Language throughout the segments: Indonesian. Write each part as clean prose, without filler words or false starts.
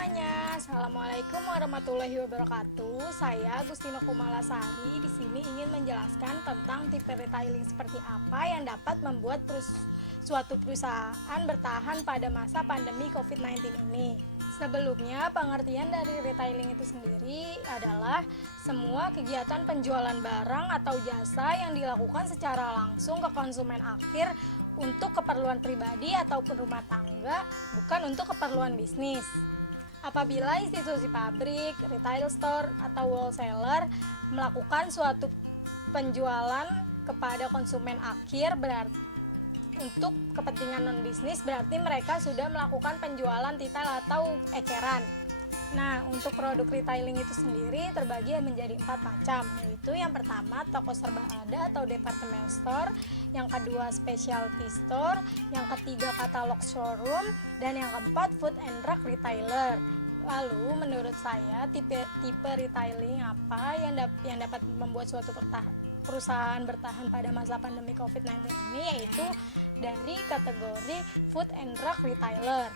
semuanya, Assalamualaikum warahmatullahi wabarakatuh. Saya Agustino Kumalasari di sini ingin menjelaskan tentang tipe retailing seperti apa yang dapat membuat suatu perusahaan bertahan pada masa pandemi COVID-19 ini. Sebelumnya, pengertian dari retailing itu sendiri adalah semua kegiatan penjualan barang atau jasa yang dilakukan secara langsung ke konsumen akhir untuk keperluan pribadi ataupun rumah tangga, bukan untuk keperluan bisnis. Apabila institusi pabrik, retail store, atau wholesaler melakukan suatu penjualan kepada konsumen akhir berarti untuk kepentingan non-bisnis, berarti mereka sudah melakukan penjualan titel atau eceran. Nah, untuk produk retailing itu sendiri terbagi menjadi 4 macam, yaitu yang pertama toko serba ada atau department store, yang kedua specialty store, yang ketiga katalog showroom, dan yang keempat food and drug retailer. Lalu menurut saya tipe retailing apa yang dapat membuat suatu perusahaan bertahan pada masa pandemi COVID-19 ini, yaitu dari kategori food and drug retailer.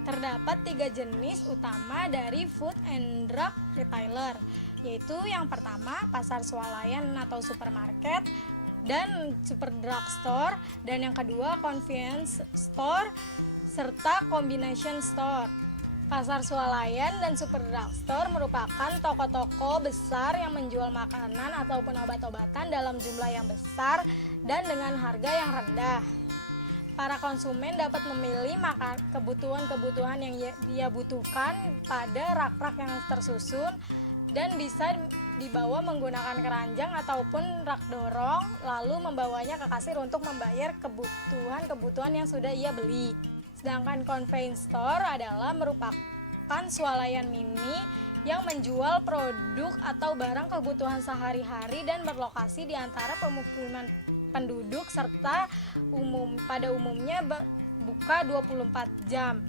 Terdapat 3 jenis utama dari food and drug retailer, yaitu yang pertama pasar swalayan atau supermarket dan super drug store, dan yang kedua convenience store serta combination store. Pasar swalayan dan super drug store merupakan toko-toko besar yang menjual makanan ataupun obat-obatan dalam jumlah yang besar dan dengan harga yang rendah. Para konsumen dapat memilih kebutuhan-kebutuhan yang dia butuhkan pada rak-rak yang tersusun dan bisa dibawa menggunakan keranjang ataupun rak dorong, lalu membawanya ke kasir untuk membayar kebutuhan-kebutuhan yang sudah ia beli. Sedangkan convenience store adalah merupakan swalayan mini yang menjual produk atau barang kebutuhan sehari-hari dan berlokasi di antara pemukiman penduduk serta pada umumnya buka 24 jam.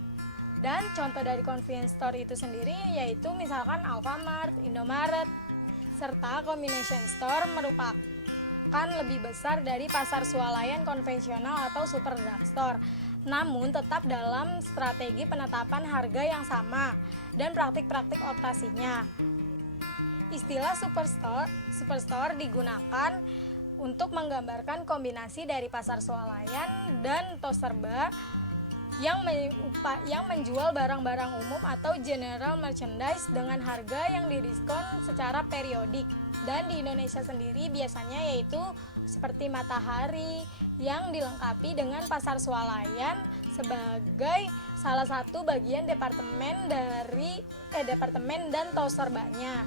Dan contoh dari convenience store itu sendiri yaitu misalkan Alfamart, Indomaret, serta combination store merupakan lebih besar dari pasar swalayan konvensional atau super drugstore, namun tetap dalam strategi penetapan harga yang sama dan praktik-praktik operasinya. Istilah superstore digunakan untuk menggambarkan kombinasi dari pasar swalayan dan tos serba yang menjual barang-barang umum atau general merchandise dengan harga yang didiskon secara periodik. Dan di Indonesia sendiri biasanya yaitu seperti Matahari yang dilengkapi dengan pasar swalayan sebagai salah satu bagian departemen dan tos serbanya.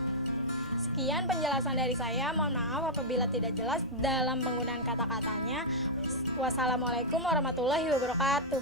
Sekian penjelasan dari saya, mohon maaf apabila tidak jelas dalam penggunaan kata-katanya. Wassalamualaikum warahmatullahi wabarakatuh.